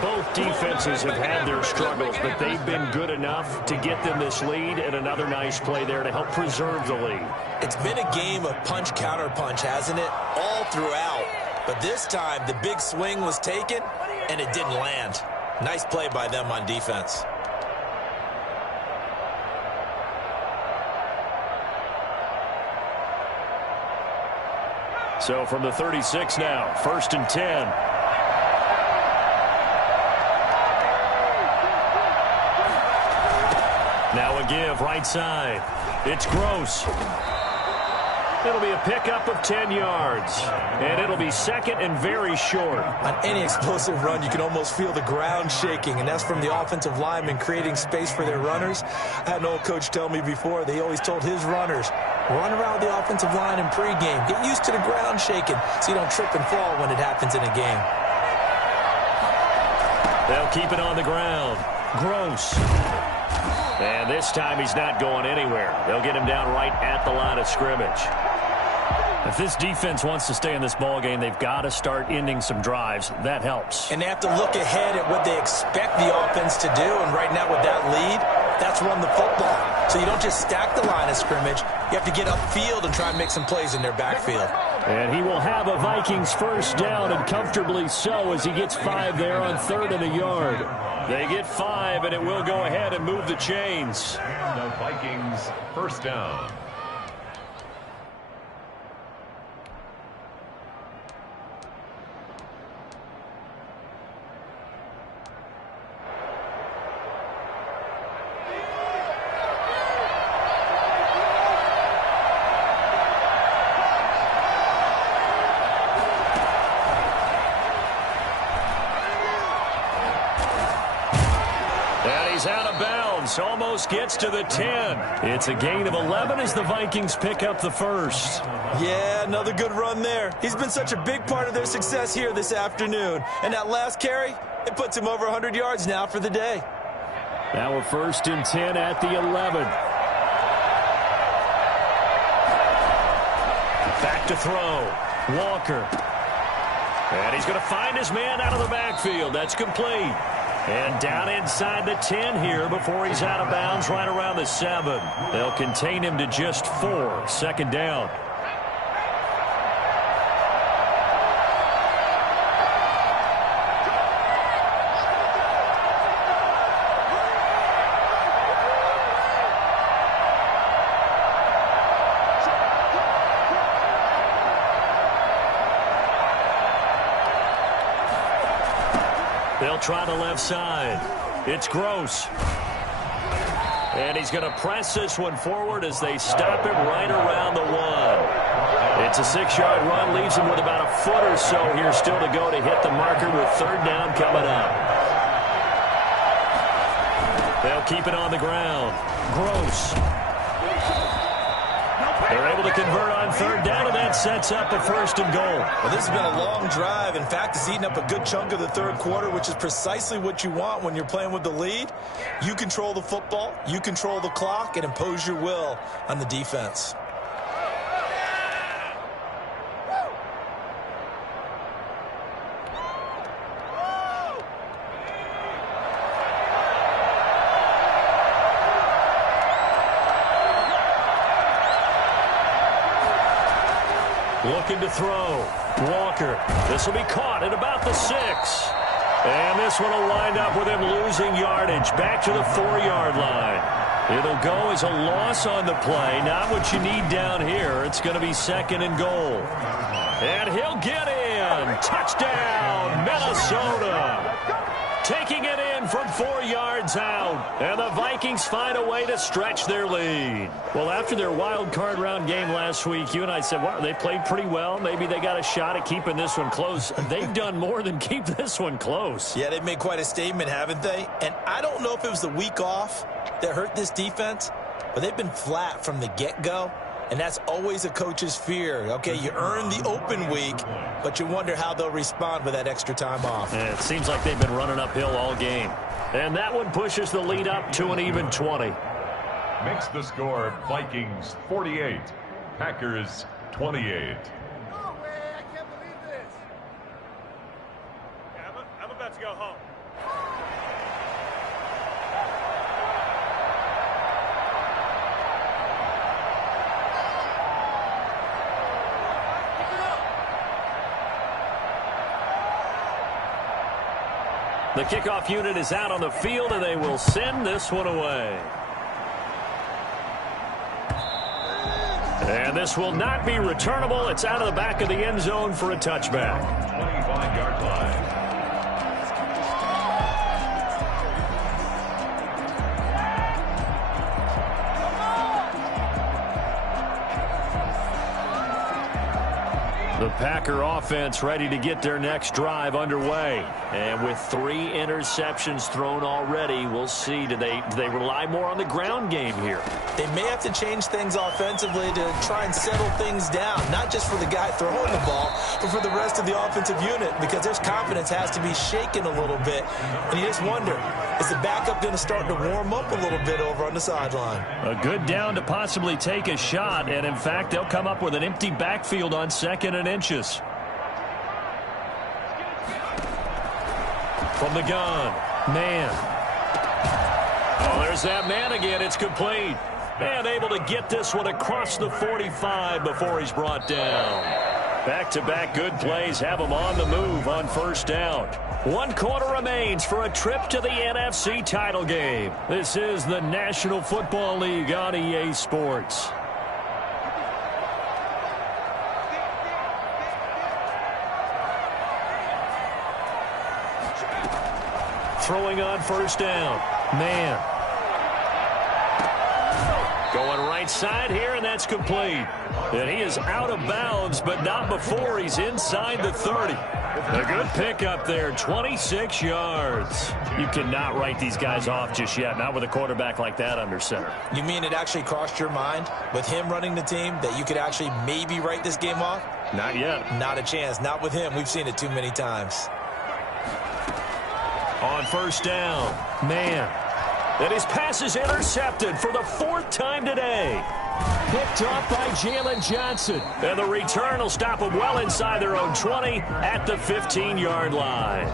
Both defenses have had their struggles, but they've been good enough to get them this lead, and another nice play there to help preserve the lead. It's been a game of punch-counter-punch, hasn't it? All throughout. But this time, the big swing was taken, and it didn't land. Nice play by them on defense. So from the 36 now, 1st and 10. Now a give right side. It's Gross. It'll be a pickup of 10 yards. And it'll be second and very short. On any explosive run, you can almost feel the ground shaking, and that's from the offensive linemen creating space for their runners. I had an old coach tell me before, they always told his runners, run around the offensive line in pregame. Get used to the ground shaking so you don't trip and fall when it happens in a game. They'll keep it on the ground. Gross. And this time he's not going anywhere. They'll get him down right at the line of scrimmage. If this defense wants to stay in this ballgame, they've got to start ending some drives. That helps. And they have to look ahead at what they expect the offense to do. And right now with that lead, that's run the football. So you don't just stack the line of scrimmage. You have to get upfield and try and make some plays in their backfield. And he will have a Vikings first down, and comfortably so, as he gets 5 there on 3rd and a yard. They get 5, and it will go ahead and move the chains. The Vikings first down. Out of bounds, almost gets to the 10. It's a gain of 11 as the Vikings pick up the first. Yeah, another good run there. He's been such a big part of their success here this afternoon. And that last carry, it puts him over 100 yards now for the day. Now a 1st and 10 at the 11. Back to throw. Walker. And he's going to find his man out of the backfield. That's complete. And down inside the 10 here before he's out of bounds right around the 7. They'll contain him to just 4. 2nd down. They'll try the left side. It's Gross. And he's going to press this one forward as they stop him right around the 1. It's a 6-yard run, leaves him with about a foot or so here still to go to hit the marker with 3rd down coming up. They'll keep it on the ground. Gross. They're able to convert on 3rd down, and that sets up a 1st and goal. Well, this has been a long drive. In fact, it's eaten up a good chunk of the 3rd quarter, which is precisely what you want when you're playing with the lead. You control the football, you control the clock, and impose your will on the defense. Looking to throw. Walker. This will be caught at about the 6. And this one will wind up with him losing yardage back to the 4-yard line. It'll go as a loss on the play. Not what you need down here. It's going to be 2nd and goal. And he'll get in. Touchdown, Minnesota. Taking it in from 4 yards out. And the Vikings find a way to stretch their lead. Well, after their wild card round game last week, you and I said, well, they played pretty well. Maybe they got a shot at keeping this one close. They've done more than keep this one close. Yeah, they've made quite a statement, haven't they? And I don't know if it was the week off that hurt this defense, but they've been flat from the get-go. And that's always a coach's fear. Okay, you earn the open week, but you wonder how they'll respond with that extra time off. And it seems like they've been running uphill all game. And that one pushes the lead up to an even 20. Makes the score Vikings 48, Packers 28. No way, I can't believe this. Yeah, I'm about to go home. The kickoff unit is out on the field, and they will send this one away. And this will not be returnable. It's out of the back of the end zone for a touchback. 25-yard line. The Packer offense ready to get their next drive underway. And with 3 interceptions thrown already, we'll see. Do they rely more on the ground game here? They may have to change things offensively to try and settle things down, not just for the guy throwing the ball, but for the rest of the offensive unit, because their confidence has to be shaken a little bit. And you just wonder, is the backup going to start to warm up a little bit over on the sideline? A good down to possibly take a shot, and in fact, they'll come up with an empty backfield on 2nd and inches. From the gun, man. Oh, there's that man again. It's complete. And able to get this one across the 45 before he's brought down. Back-to-back good plays have him on the move on 1st down. 1 quarter remains for a trip to the NFC title game. This is the National Football League on EA Sports. Throwing on 1st down. Man. Going right side here, and that's complete. And he is out of bounds, but not before he's inside the 30. A good pickup there, 26 yards. You cannot write these guys off just yet, not with a quarterback like that under center. You mean it actually crossed your mind with him running the team that you could actually maybe write this game off? Not yet. Not a chance. Not with him. We've seen it too many times. On 1st down, man. And his pass is intercepted for the 4th time today. Picked off by Jalen Johnson. And the return will stop them well inside their own 20 at the 15-yard line.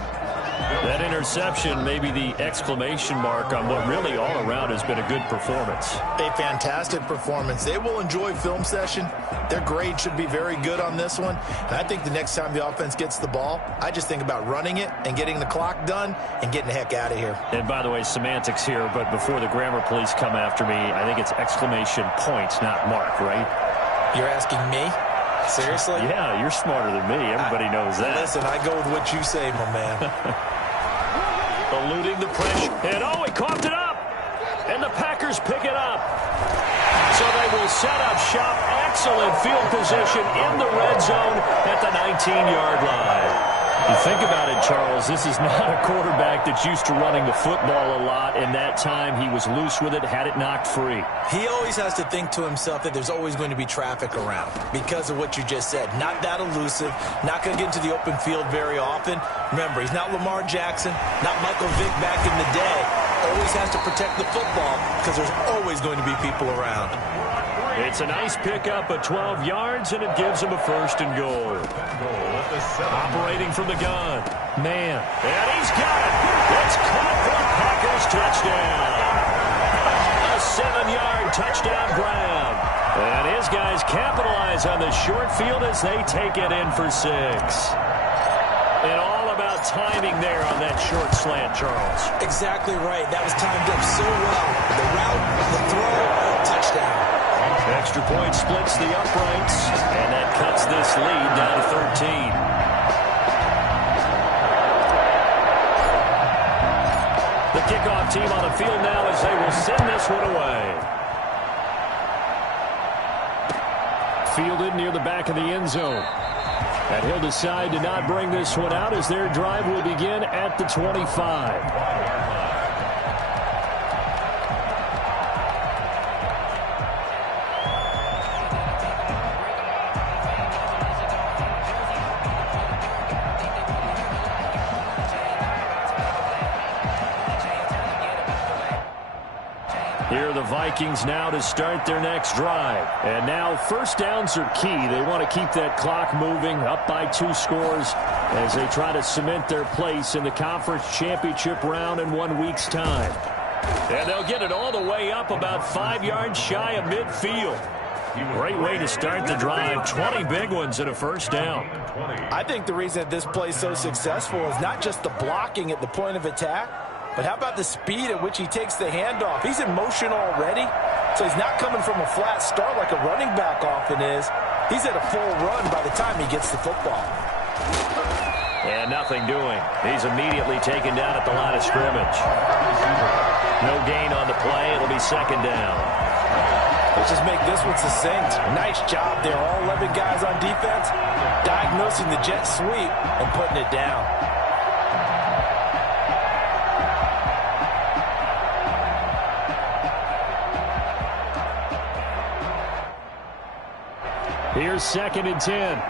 That interception may be the exclamation mark on what really all around has been a good performance. A fantastic performance. They will enjoy film session. Their grade should be very good on this one. And I think the next time the offense gets the ball, I just think about running it and getting the clock done and getting the heck out of here. And by the way, semantics here, but before the grammar police come after me, I think it's exclamation points, not mark, right? You're asking me? Seriously? Yeah, you're smarter than me. Everybody knows that. Listen, I go with what you say, my man. Eluding the pressure. And, oh, he coughed it up. And the Packers pick it up. So they will set up shop. Excellent field position in the red zone at the 19-yard line. You think about it, Charles, this is not a quarterback that's used to running the football a lot, and that time he was loose with it, had it knocked free. He always has to think to himself that there's always going to be traffic around because of what you just said. Not that elusive, not going to get into the open field very often. Remember, he's not Lamar Jackson, not Michael Vick back in the day. Always has to protect the football because there's always going to be people around. It's a nice pickup of 12 yards, and it gives him a 1st and goal. Operating from the gun. Man. And he's got it. It's caught for a Packers touchdown. A 7-yard touchdown grab. And his guys capitalize on the short field as they take it in for 6. And all about timing there on that short slant, Charles. Exactly right. That was timed up so well. The route, the throw, touchdown. Extra point splits the uprights, and that cuts this lead down to 13. The kickoff team on the field now as they will send this one away. Fielded near the back of the end zone. And he'll decide to not bring this one out as their drive will begin at the 25. Here are the Vikings now to start their next drive. And now first downs are key. They want to keep that clock moving, up by 2 scores as they try to cement their place in the conference championship round in 1 week's time. And they'll get it all the way up about 5 yards shy of midfield. Great way to start the drive. 20 big ones and a first down. I think the reason that this play is so successful is not just the blocking at the point of attack, but how about the speed at which he takes the handoff? He's in motion already, so he's not coming from a flat start like a running back often is. He's at a full run by the time he gets the football. And nothing doing. He's immediately taken down at the line of scrimmage. No gain on the play. It'll be second down. Let's just make this one succinct. Nice job there. All 11 guys on defense diagnosing the jet sweep and putting it down. Here's 2nd and 10.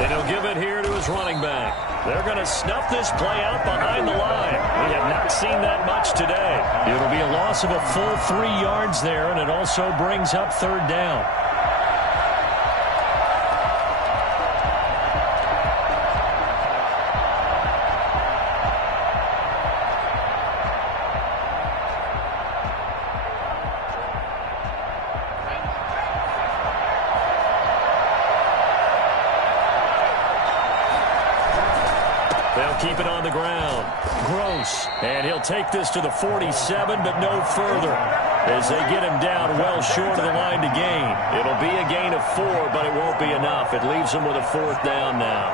And he'll give it here to his running back. They're going to snuff this play out behind the line. We have not seen that much today. It'll be a loss of a full 3 yards there, and it also brings up 3rd down. Keep it on the ground. Gross. And he'll take this to the 47, but no further as they get him down well short of the line to gain. It'll be a gain of 4, but it won't be enough. It leaves him with a 4th down now.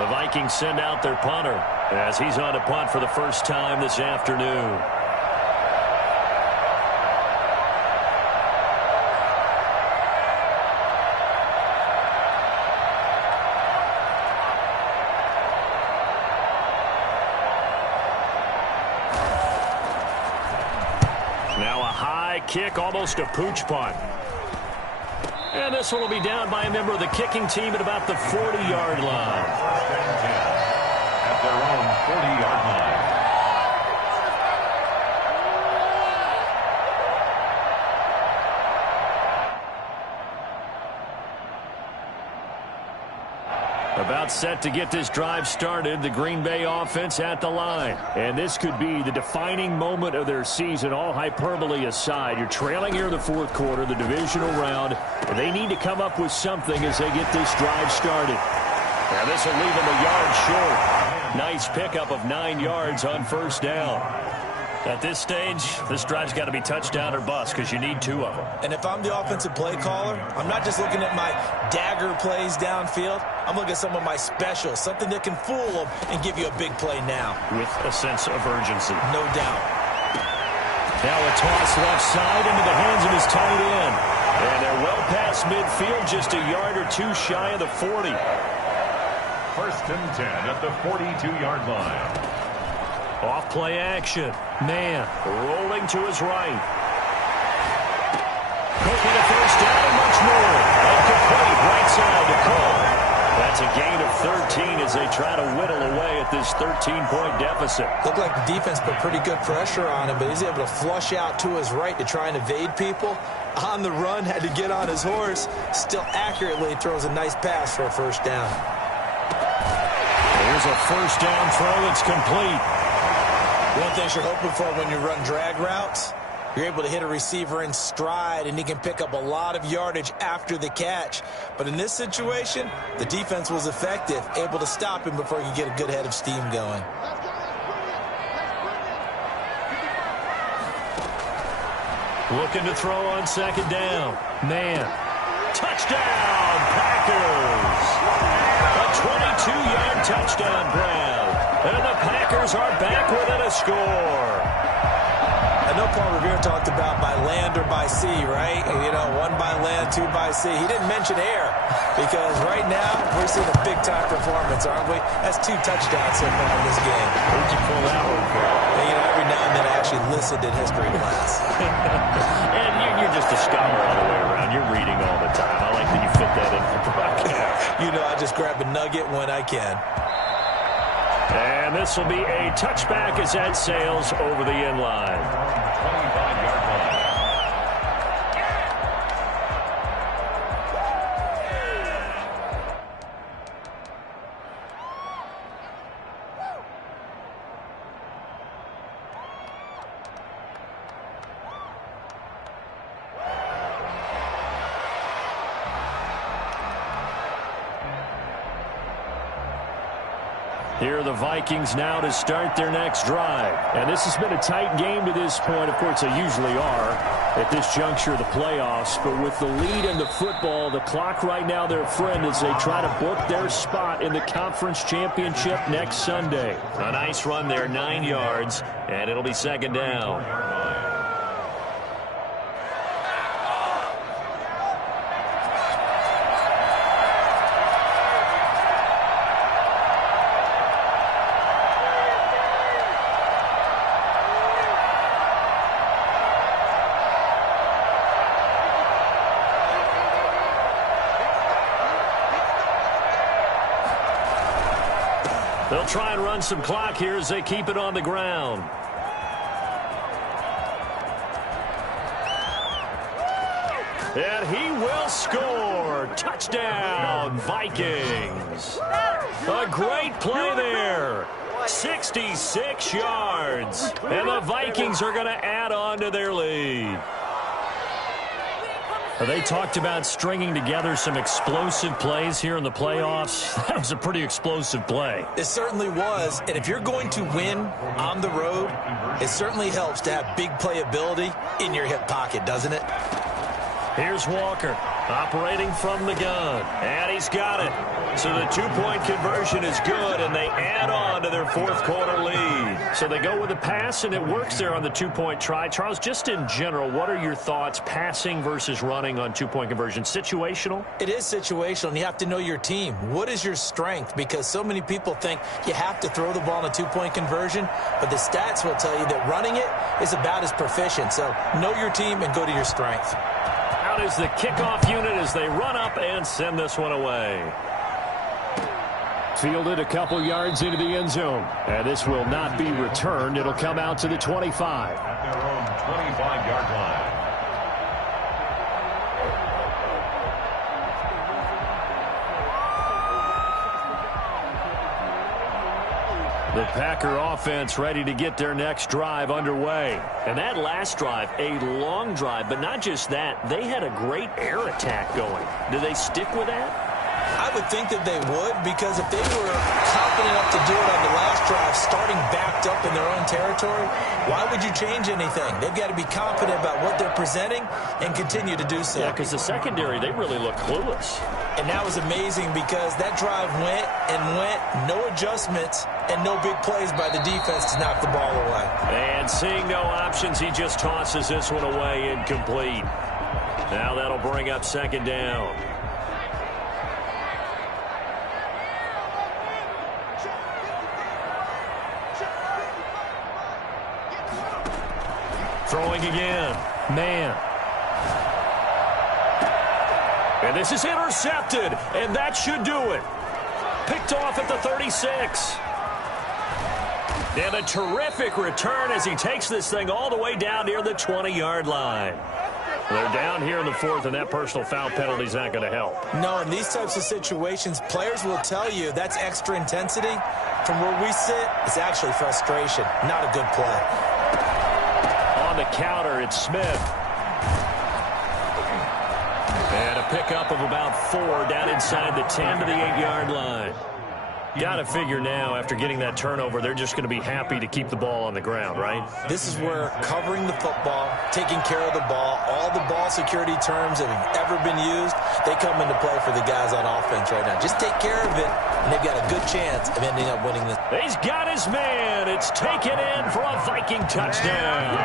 The Vikings send out their punter as he's on to punt for the first time this afternoon. Kick, almost a pooch punt. And this one will be down by a member of the kicking team at about the 40-yard line. At their own 40-yard line. About set to get this drive started, the Green Bay offense at the line. And this could be the defining moment of their season, all hyperbole aside. You're trailing here in the 4th quarter, the divisional round, and they need to come up with something as they get this drive started. And this will leave them a yard short. Nice pickup of 9 yards on first down. At this stage, this drive's got to be touchdown or bust because you need 2 of them. And if I'm the offensive play caller, I'm not just looking at my dagger plays downfield. I'm looking at some of my specials, something that can fool them and give you a big play now. With a sense of urgency. No doubt. Now a toss left side into the hands of his tight end. And they're well past midfield, just a yard or 2 shy of the 40. 1st and 10 at the 42-yard line. Off play action. Man rolling to his right. Cooking a first down and much more. And complete right side to Cook. That's a gain of 13 as they try to whittle away at this 13-point deficit. Looked like the defense put pretty good pressure on him, but he's able to flush out to his right to try and evade people. On the run, had to get on his horse. Still accurately throws a nice pass for a first down. Here's a first down throw that's complete. One thing you're hoping for when you run drag routes, you're able to hit a receiver in stride, and he can pick up a lot of yardage after the catch. But in this situation, the defense was effective, able to stop him before he could get a good head of steam going. Looking to throw on 2nd down. Man. Touchdown, Packers. A 22-yard touchdown grab. And the Packers are back within a score. I know Paul Revere talked about by land or by sea, right? You know, 1 by land, 2 by sea. He didn't mention air because right now we're seeing a big-time performance, aren't we? That's 2 touchdowns so far in this game. Where'd you pull that one from? And, you know, every now and then I actually listened in history class. And you're just a scholar all the way around. You're reading all the time. I like that you fit that in for broadcast. You know, I just grab a nugget when I can. And this will be a touchback as that sails over the end line. 25-yard line. Here are the Vikings now to start their next drive. And this has been a tight game to this point. Of course, they usually are at this juncture of the playoffs. But with the lead in the football, the clock right now their friend as they try to book their spot in the conference championship next Sunday. A nice run there, 9 yards, and it'll be second down. They'll try and run some clock here as they keep it on the ground. And he will score. Touchdown, Vikings. A great play there. 66 yards. And the Vikings are going to add on to their lead. They talked about stringing together some explosive plays here in the playoffs. That was a pretty explosive play. It certainly was. And if you're going to win on the road, it certainly helps to have big playability in your hip pocket, doesn't it? Here's Walker operating from the gun. And he's got it. So the two-point conversion is good, and they add on to their fourth-quarter lead. So they go with a pass, and it works there on the two-point try. Charles, just in general, what are your thoughts passing versus running on two-point conversion? Situational? It is situational, and you have to know your team. What is your strength? Because so many people think you have to throw the ball in a two-point conversion, but the stats will tell you that running it is about as proficient. So know your team and go to your strength. Out is the kickoff unit as they run up and send this one away. Fielded a couple yards into the end zone. And this will not be returned. It'll come out to the 25. At their own 25-yard line. The Packer offense ready to get their next drive underway. And that last drive, a long drive, but not just that. They had a great air attack going. Do they stick with that? I would think that they would, because if they were confident enough to do it on the last drive, starting backed up in their own territory, why would you change anything? They've got to be confident about what they're presenting and continue to do so. Yeah, because the secondary, they really look clueless. And that was amazing because that drive went and went, no adjustments, and no big plays by the defense to knock the ball away. And seeing no options, he just tosses this one away incomplete. Now that'll bring up second down. Throwing again. Man. And this is intercepted. And that should do it. Picked off at the 36. And a terrific return as he takes this thing all the way down near the 20-yard line. They're down here in the fourth, and that personal foul penalty is not going to help. No, in these types of situations, players will tell you that's extra intensity. From where we sit, it's actually frustration, not a good play. On the counter, it's Smith. And a pickup of about 4 down inside the 10 to the 8-yard line. Got to figure now, after getting that turnover, they're just going to be happy to keep the ball on the ground, right? This is where covering the football, taking care of the ball, all the ball security terms that have ever been used, they come into play for the guys on offense right now. Just take care of it, and they've got a good chance of ending up winning this. He's got his man. It's taken in for a Viking touchdown.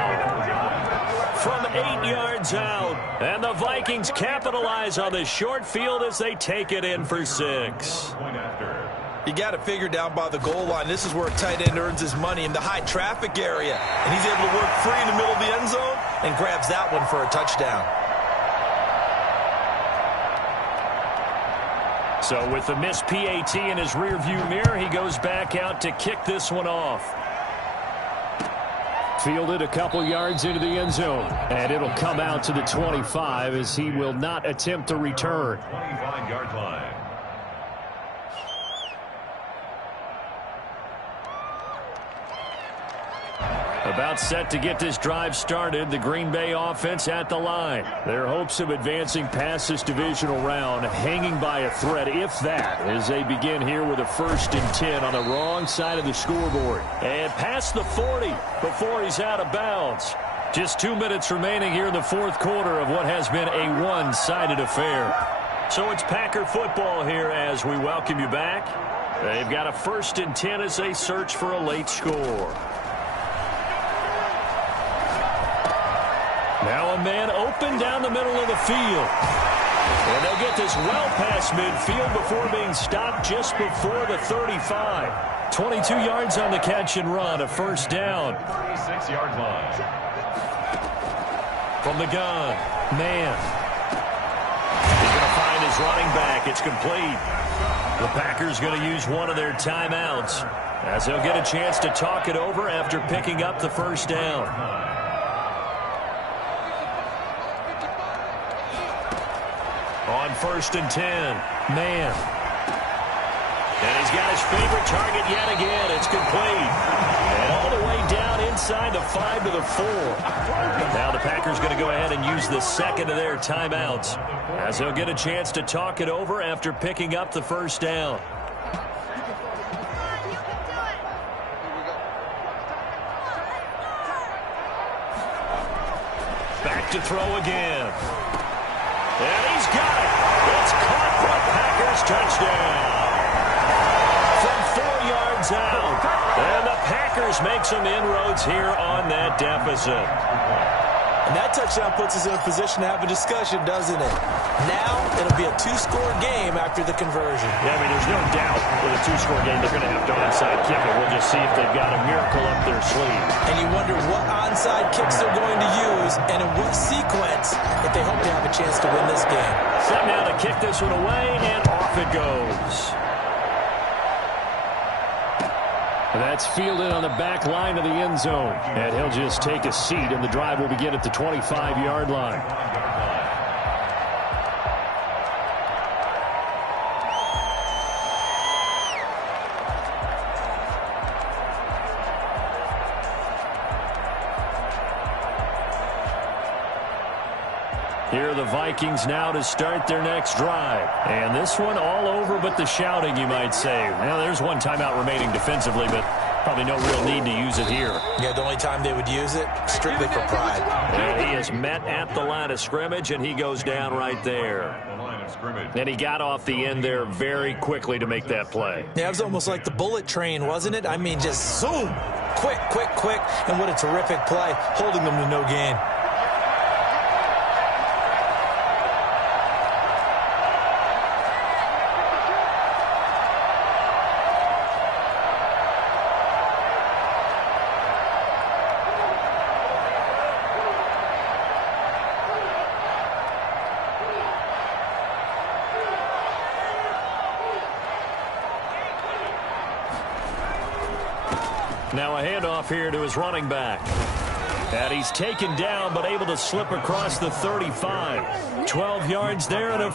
From 8 yards out. And the Vikings capitalize on the short field as they take it in for 6. Point after. You got to figure down by the goal line. This is where a tight end earns his money, in the high traffic area. And he's able to work free in the middle of the end zone and grabs that one for a touchdown. So with the missed PAT in his rearview mirror, he goes back out to kick this one off. Fielded a couple yards into the end zone. And it'll come out to the 25 as he will not attempt to return. 25-yard line. About set to get this drive started, the Green Bay offense at the line. Their hopes of advancing past this divisional round hanging by a thread, if that, as they begin here with a 1st and 10 on the wrong side of the scoreboard. And past the 40 before he's out of bounds. Just 2 minutes remaining here in the fourth quarter of what has been a one-sided affair. So it's Packer football here as we welcome you back. They've got a 1st and 10 as they search for a late score. Now a man open down the middle of the field. And they'll get this well past midfield before being stopped just before the 35. 22 yards on the catch and run, a 1st down. 36-yard line. From the gun, man. He's going to find his running back. It's complete. The Packers going to use one of their timeouts as they'll get a chance to talk it over after picking up the 1st down. On 1st and 10, man. And he's got his favorite target yet again. It's complete. And all the way down inside the 5 to the 4. Now the Packers going to go ahead and use the 2nd of their timeouts as they'll get a chance to talk it over after picking up the 1st down. Back to throw again. And he's got it. It's caught for a Packers touchdown. From 4 yards out. And the Packers make some inroads here on that deficit. And that touchdown puts us in a position to have a discussion, doesn't it? Now it'll be a 2-score game after the conversion. Yeah, I mean, there's no doubt with a 2-score game they're going to have to onside kick it. We'll just see if they've got a miracle up their sleeve. And you wonder what onside kicks they're going to use and in what sequence if they hope to have a chance to win this game. Set now to kick this one away, and off it goes. That's fielded on the back line of the end zone. And he'll just take a seat, and the drive will begin at the 25-yard line. Here are the Vikings now to start their next drive. And this one all over but the shouting, you might say. Well, there's one timeout remaining defensively, but probably no real need to use it here. Yeah, the only time they would use it, strictly for pride. And he is met at the line of scrimmage, and he goes down right there. And he got off the end there very quickly to make that play. Yeah, it was almost like the bullet train, wasn't it? I mean, just zoom. Quick, quick, quick. And what a terrific play, holding them to no gain. Now a handoff here to his running back. And he's taken down but able to slip across the 35. 12 yards there and a